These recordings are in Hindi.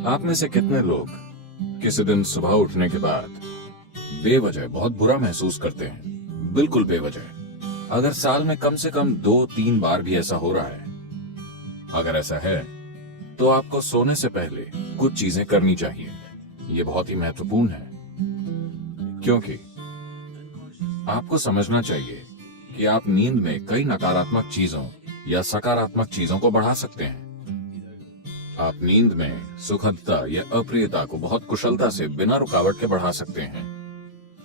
आप में से कितने लोग किसी दिन सुबह उठने के बाद बेवजह बहुत बुरा महसूस करते हैं? बिल्कुल बेवजह। अगर साल में कम से कम 2-3 बार भी ऐसा हो रहा है, अगर ऐसा है तो आपको सोने से पहले कुछ चीजें करनी चाहिए। ये बहुत ही महत्वपूर्ण है, क्योंकि आपको समझना चाहिए कि आप नींद में कई नकारात्मक चीजों या सकारात्मक चीजों को बढ़ा सकते हैं। आप नींद में सुखदता या अप्रियता को बहुत कुशलता से बिना रुकावट के बढ़ा सकते हैं।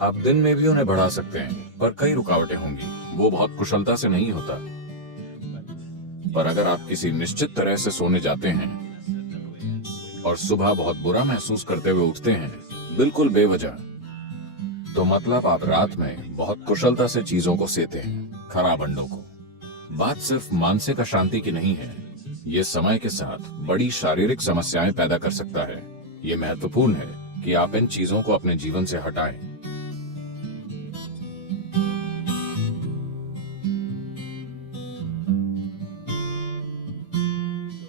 आप दिन में भी उन्हें बढ़ा सकते हैं, पर कई रुकावटें होंगी, वो बहुत कुशलता से नहीं होता। पर अगर आप किसी निश्चित तरह से सोने जाते हैं और सुबह बहुत बुरा महसूस करते हुए उठते हैं, बिल्कुल बेवजह, तो मतलब आप रात में बहुत कुशलता से चीजों को सेते हैं, खराब अंडों को। बात सिर्फ मानसिक अशांति की नहीं है, ये समय के साथ बड़ी शारीरिक समस्याएं पैदा कर सकता है। ये महत्वपूर्ण है कि आप इन चीजों को अपने जीवन से हटाएं।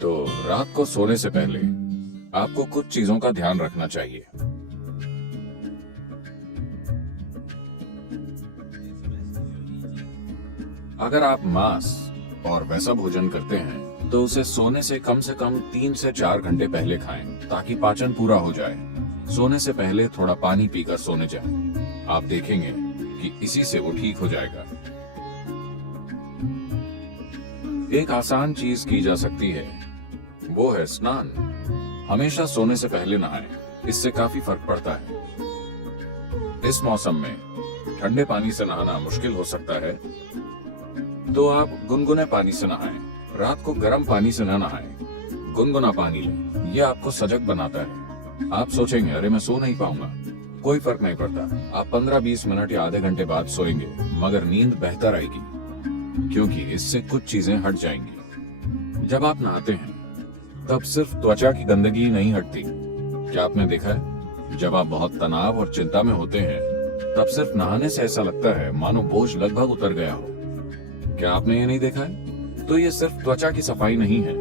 तो रात को सोने से पहले आपको कुछ चीजों का ध्यान रखना चाहिए। अगर आप मांस और वैसा भोजन करते हैं तो उसे सोने से कम 3 से 4 घंटे पहले खाएं, ताकि पाचन पूरा हो जाए। सोने से पहले थोड़ा पानी पीकर सोने जाएं। आप देखेंगे कि इसी से वो ठीक हो जाएगा। एक आसान चीज की जा सकती है, वो है स्नान। हमेशा सोने से पहले नहाएं, इससे काफी फर्क पड़ता है। इस मौसम में ठंडे पानी से नहाना मुश्किल हो सकता है, तो आप गुनगुने पानी से नहाएं। रात को गर्म पानी से न नहाएं, गुनगुना पानी लें। यह आपको सजग बनाता है। आप सोचेंगे, अरे मैं सो नहीं पाऊंगा। कोई फर्क नहीं पड़ता। आप 15-20 मिनट या आधे घंटे बाद सोएंगे, मगर नींद बेहतर आएगी, क्योंकि इससे कुछ चीजें हट जाएंगी। जब आप नहाते हैं तब सिर्फ त्वचा की गंदगी नहीं हटती। क्या आपने देखा है, जब आप बहुत तनाव और चिंता में होते हैं तब सिर्फ नहाने से ऐसा लगता है मानो बोझ लगभग उतर गया हो। क्या आपने ये नहीं देखा है? तो ये सिर्फ त्वचा की सफाई नहीं है,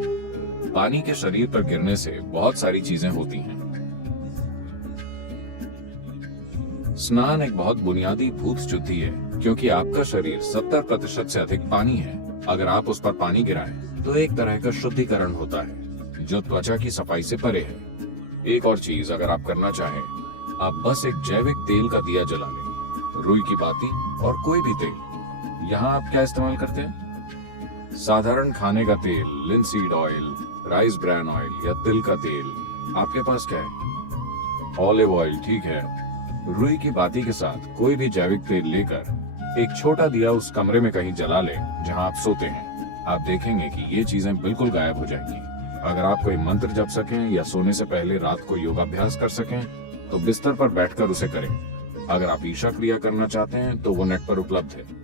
पानी के शरीर पर गिरने से बहुत सारी चीजें होती हैं। स्नान एक बहुत बुनियादी भूत शुद्धि है, क्योंकि आपका शरीर 70% से अधिक पानी है। अगर आप उस पर पानी गिराएं, तो एक तरह का शुद्धिकरण होता है, जो त्वचा की सफाई से परे है। एक और चीज अगर आप करना चाहें, आप बस एक जैविक तेल का दिया जला लें, रुई की बाती और कोई भी तेल। यहाँ आप क्या इस्तेमाल करते हैं? साधारण खाने का तेल, linseed oil, rice bran oil या तिल का तेल। आपके पास क्या है? ऑलिव ऑयल, ठीक है। रुई की बाती के साथ कोई भी जैविक तेल लेकर एक छोटा दिया उस कमरे में कहीं जला लें जहां आप सोते हैं। आप देखेंगे कि ये चीजें बिल्कुल गायब हो जाएंगी। अगर आप कोई मंत्र जप सकें या सोने से पहले रात को योगाभ्यास कर सकें, तो बिस्तर पर बैठकर उसे करें। अगर आप ईशा क्रिया करना चाहते हैं तो वो नेट पर उपलब्ध है।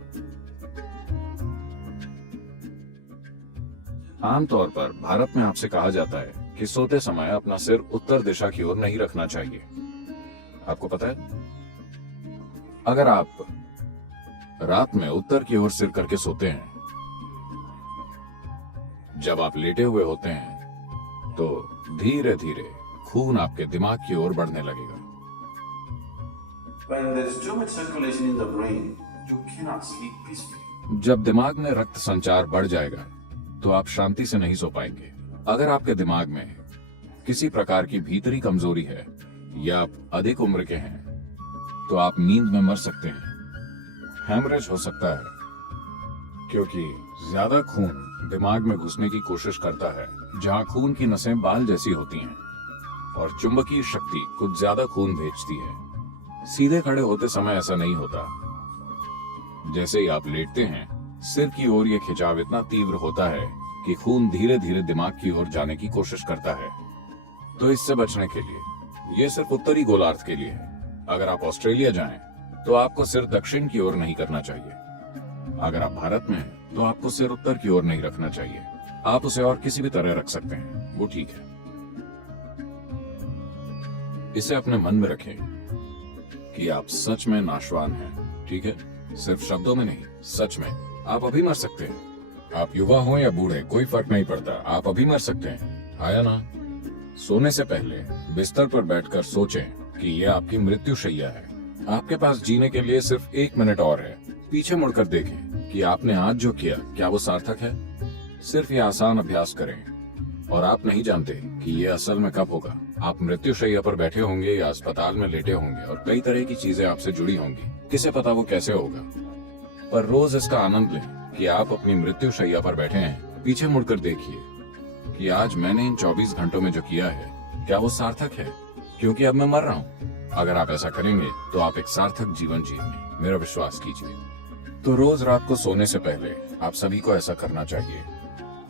आमतौर पर भारत में आपसे कहा जाता है कि सोते समय अपना सिर उत्तर दिशा की ओर नहीं रखना चाहिए। आपको पता है, अगर आप रात में उत्तर की ओर सिर करके सोते हैं, जब आप लेटे हुए होते हैं, तो धीरे धीरे खून आपके दिमाग की ओर बढ़ने लगेगा। When there is too much circulation in the brain, you cannot sleep peacefully. जब दिमाग में रक्त संचार बढ़ जाएगा, तो आप शांति से नहीं सो पाएंगे। अगर आपके दिमाग में किसी प्रकार की भीतरी कमजोरी है या आप अधिक उम्र के हैं, तो आप नींद में मर सकते हैं। हेमरेज हो सकता है, क्योंकि ज्यादा खून दिमाग में घुसने की कोशिश करता है, जहां खून की नसें बाल जैसी होती हैं, और चुंबकीय शक्ति कुछ ज्यादा खून भेजती है। सीधे खड़े होते समय ऐसा नहीं होता। जैसे ही आप लेटते हैं, सिर की ओर यह खिंचाव इतना तीव्र होता है कि खून धीरे धीरे दिमाग की ओर जाने की कोशिश करता है। तो इससे बचने के लिए, यह सिर्फ उत्तरी गोलार्ध के लिए है। अगर आप ऑस्ट्रेलिया जाएं, तो आपको सिर दक्षिण की ओर नहीं करना चाहिए। अगर आप भारत में हैं, तो आपको सिर उत्तर की ओर नहीं रखना चाहिए। आप उसे और किसी भी तरह रख सकते हैं, वो ठीक है। इसे अपने मन में रखें कि आप सच में नाशवान हैं, ठीक है? सिर्फ शब्दों में नहीं, सच में। आप अभी मर सकते हैं। आप युवा हो या बूढ़े, कोई फर्क नहीं पड़ता। आप अभी मर सकते हैं। आया ना? सोने से पहले बिस्तर पर बैठकर सोचें कि यह आपकी मृत्युशैया है। आपके पास जीने के लिए सिर्फ 1 मिनट और है। पीछे मुड़कर देखें कि आपने आज जो किया क्या वो सार्थक है। सिर्फ ये आसान अभ्यास करें और आप नहीं जानते कि ये असल में कब होगा। आप मृत्युशैया पर बैठे होंगे या अस्पताल में लेटे होंगे और कई तरह की चीजें आपसे जुड़ी होंगी। किसे पता वो कैसे होगा, पर रोज इसका आनंद लें कि आप अपनी मृत्युशैया पर बैठे हैं। पीछे मुड़कर देखिए कि आज मैंने इन 24 घंटों में जो किया है क्या वो सार्थक है, क्योंकि अब मैं मर रहा हूँ। अगर आप ऐसा करेंगे तो आप एक सार्थक जीवन जिएंगे, मेरा विश्वास कीजिए। तो रोज रात को सोने से पहले आप सभी को ऐसा करना चाहिए।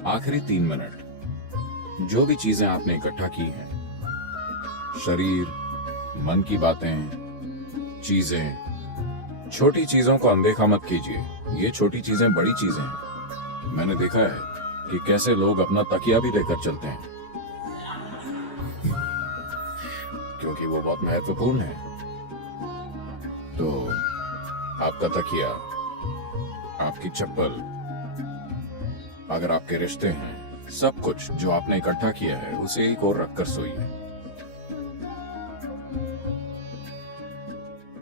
आखिरी 3 मिनट जो भी चीजें आपने इकट्ठा की हैं, शरीर, मन की बातें, चीजें, छोटी चीजों को अनदेखा मत कीजिए। ये छोटी चीजें बड़ी चीजें हैं। मैंने देखा है कि कैसे लोग अपना तकिया भी लेकर चलते हैं, क्योंकि वो बहुत महत्वपूर्ण है। तो आपका तकिया, आपकी चप्पल, अगर आपके रिश्ते हैं, सब कुछ जो आपने इकट्ठा किया है उसे एक ओर रखकर सोइए।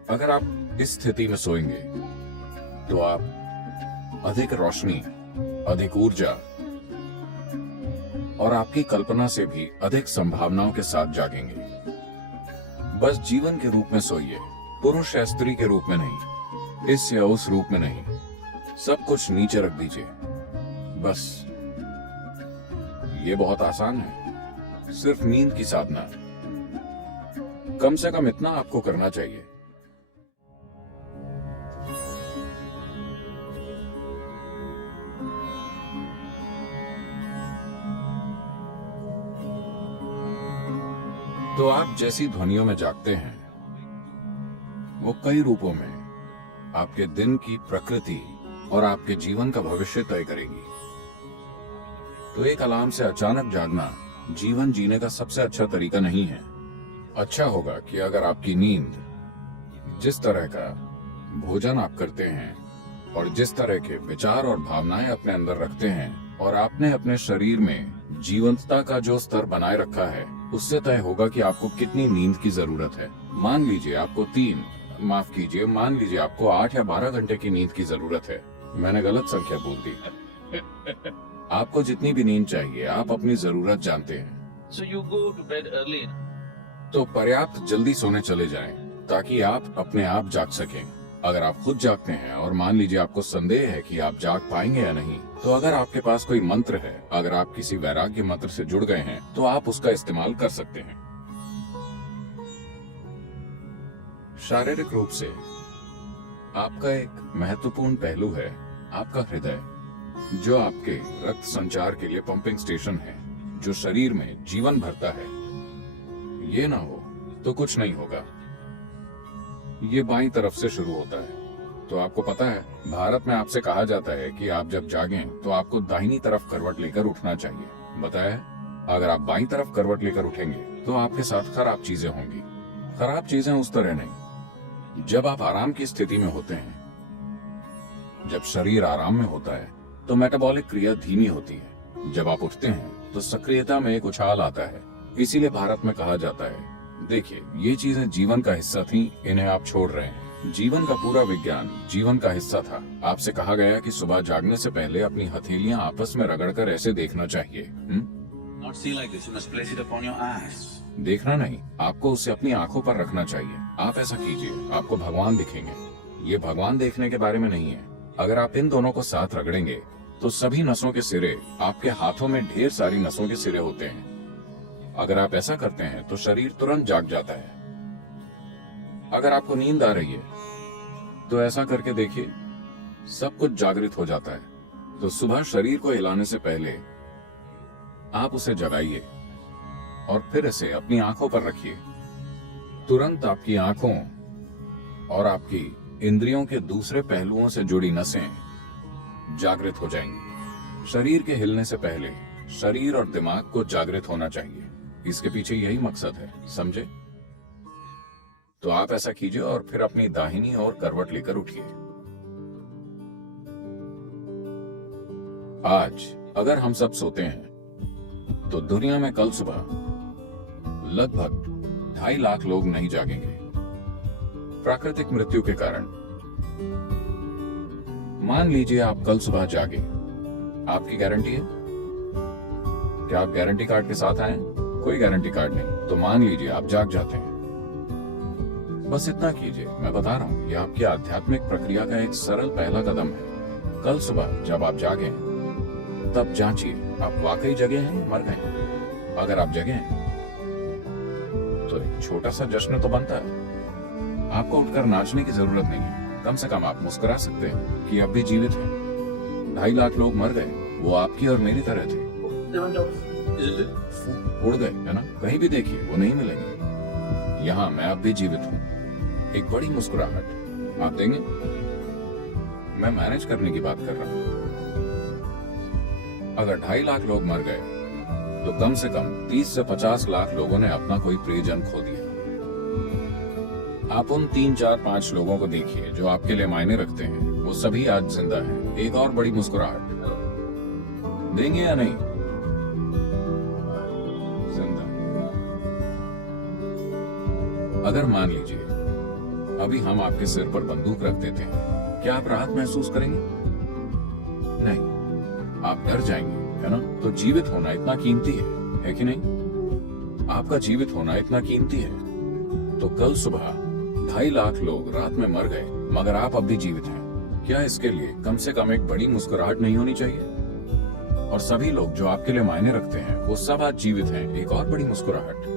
अगर आप इस स्थिति में सोएंगे तो आप अधिक रोशनी, अधिक ऊर्जा और आपकी कल्पना से भी अधिक संभावनाओं के साथ जागेंगे। बस जीवन के रूप में सोइए, पुरुष या स्त्री के रूप में नहीं, इस या उस रूप में नहीं। सब कुछ नीचे रख दीजिए। बस ये बहुत आसान है, सिर्फ नींद की साधना। कम से कम इतना आपको करना चाहिए। तो आप जैसी ध्वनियों में जागते हैं वो कई रूपों में आपके दिन की प्रकृति और आपके जीवन का भविष्य तय करेगी। तो एक अलार्म से अचानक जागना जीवन जीने का सबसे अच्छा तरीका नहीं है। अच्छा होगा कि अगर आपकी नींद, जिस तरह का भोजन आप करते हैं और जिस तरह के विचार और भावनाएं अपने अंदर रखते हैं और आपने अपने शरीर में जीवंतता का जो स्तर बनाए रखा है, उससे तय होगा कि आपको कितनी नींद की जरूरत है। मान लीजिए आपको मान लीजिए आपको 8 या 12 घंटे की नींद की जरूरत है। मैंने गलत संख्या बोल दी। आपको जितनी भी नींद चाहिए आप अपनी जरूरत जानते हैं। So you go to bed early. तो पर्याप्त जल्दी सोने चले जाएं ताकि आप अपने आप जाग सकें। अगर आप खुद जागते हैं और मान लीजिए आपको संदेह है कि आप जाग पाएंगे या नहीं, तो अगर आपके पास कोई मंत्र है, अगर आप किसी वैराग्य मंत्र से जुड़ गए हैं, तो आप उसका इस्तेमाल कर सकते हैं। शारीरिक रूप से आपका एक महत्वपूर्ण पहलू है आपका हृदय, जो आपके रक्त संचार के लिए पंपिंग स्टेशन है, जो शरीर में जीवन भरता है। ये ना हो तो कुछ नहीं होगा। ये बाईं तरफ से शुरू होता है। तो आपको पता है, भारत में आपसे कहा जाता है कि आप जब जागें तो आपको दाहिनी तरफ करवट लेकर उठना चाहिए। बताया, अगर आप बाईं तरफ करवट लेकर उठेंगे तो आपके साथ खराब चीजें होंगी। खराब चीजें उस तरह नहीं, जब आप आराम की स्थिति में होते हैं, जब शरीर आराम में होता है तो मेटाबॉलिक क्रिया धीमी होती है। जब आप उठते हैं तो सक्रियता में एक उछाल आता है। इसीलिए भारत में कहा जाता है, देखिए ये चीजें जीवन का हिस्सा थी, इन्हें आप छोड़ रहे हैं। जीवन का पूरा विज्ञान जीवन का हिस्सा था। आपसे कहा गया कि सुबह जागने से पहले अपनी हथेलियां आपस में रगड़कर ऐसे देखना चाहिए। Not see like this. You must place it upon your eyes. देखना नहीं, आपको उसे अपनी आंखों पर रखना चाहिए। आप ऐसा कीजिए, आपको भगवान दिखेंगे। ये भगवान देखने के बारे में नहीं है। अगर आप इन दोनों को साथ रगड़ेंगे तो सभी नसों के सिरे, आपके हाथों में ढेर सारी नसों के सिरे होते हैं। अगर आप ऐसा करते हैं तो शरीर तुरंत जाग जाता है। अगर आपको नींद आ रही है तो ऐसा करके देखिए, सब कुछ जागृत हो जाता है। तो सुबह शरीर को हिलाने से पहले आप उसे जगाइए और फिर इसे अपनी आंखों पर रखिए। तुरंत आपकी आंखों और आपकी इंद्रियों के दूसरे पहलुओं से जुड़ी नसें जागृत हो जाएंगी। शरीर के हिलने से पहले शरीर और दिमाग को जागृत होना चाहिए। इसके पीछे यही मकसद है, समझे? तो आप ऐसा कीजिए और फिर अपनी दाहिनी ओर करवट लेकर उठिए। आज अगर हम सब सोते हैं तो दुनिया में कल सुबह लगभग 2.5 लाख लोग नहीं जागेंगे प्राकृतिक मृत्यु के कारण। मान लीजिए आप कल सुबह जागे, आपकी गारंटी है? क्या आप गारंटी कार्ड के साथ आए? कोई गारंटी कार्ड नहीं, तो मान लीजिए आप जाग जाते हैं। बस इतना कीजिए, मैं बता रहा हूं, यह आपकी आध्यात्मिक प्रक्रिया का एक सरल पहला कदम है। कल सुबह जब आप जागे तब जांचिए आप वाकई जगे हैं, मर गए हैं। अगर आप जगे हैं तो एक छोटा सा जश्न तो बनता है। आपको उठकर नाचने की जरूरत नहीं है, कम से कम आप मुस्कुरा सकते हैं कि अब भी जीवित हैं। 2.5 लाख लोग मर गए, वो आपकी और मेरी तरह थे। They went off, isn't it? उड़ गए, है ना? कहीं भी देखिए वो नहीं मिलेंगे। यहाँ मैं अब भी जीवित हूँ। एक बड़ी मुस्कुराहट आप देंगे? मैं मैनेज करने की बात कर रहा हूँ। अगर 2.5 लाख लोग मर गए तो कम से कम 30 से 50 लाख लोगों ने अपना कोई प्रियजन खो दिया। आप उन 3, 4, 5 लोगों को देखिए जो आपके लिए मायने रखते हैं, वो सभी आज जिंदा हैं। एक और बड़ी मुस्कुराहट देंगे या नहीं? जिंदा। अगर मान लीजिए अभी हम आपके सिर पर बंदूक रख देते हैं, क्या आप राहत महसूस करेंगे? नहीं, आप डर जाएंगे, है ना? तो जीवित होना इतना कीमती है कि नहीं? आपका जीवित होना इतना कीमती है। तो कल सुबह 2.5 लाख लोग रात में मर गए, मगर आप अब भी जीवित हैं। क्या इसके लिए कम से कम एक बड़ी मुस्कुराहट नहीं होनी चाहिए? और सभी लोग जो आपके लिए मायने रखते हैं, वो सब आज जीवित हैं। एक और बड़ी मुस्कुराहट।